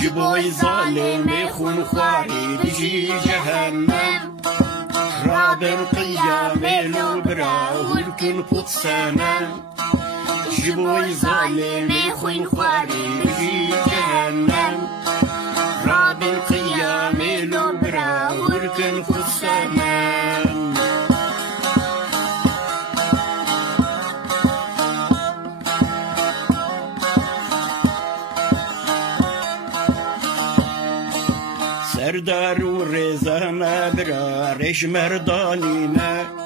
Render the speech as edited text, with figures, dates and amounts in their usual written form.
جبوی ظالم خون خواری بجی جهنم رابن قیامه لو برا ولکن قدسنم جبوی ظالم خون خواری بجی جهنم رابن قیامه لو برا ولکن قدسنم سردار و رزانه برا رش مردانیمه